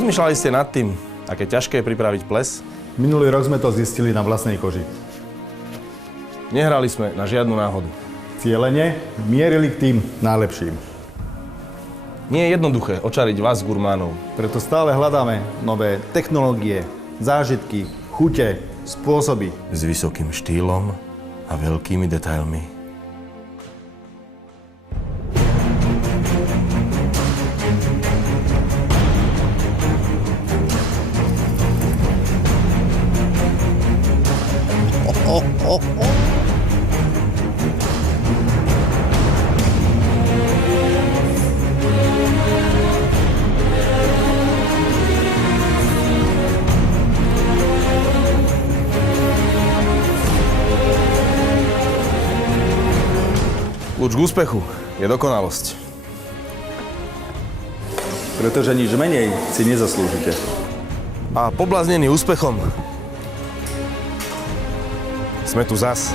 Rozmýšľali ste nad tým, aké ťažké je pripraviť ples? Minulý rok sme to zistili na vlastnej koži. Nehrali sme na žiadnu náhodu. Cielene mierili k tým najlepším. Nie je jednoduché očariť vás, gurmánov. Preto stále hľadáme nové technológie, zážitky, chute, spôsoby. S vysokým štýlom a veľkými detailmi. Kľúč k úspechu je dokonalosť. Pretože nič menej si nezaslúžite. A pobláznení úspechom sme tu zas.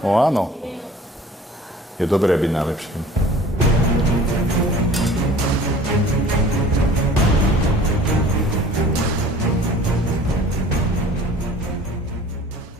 O áno, je dobré byť najlepším.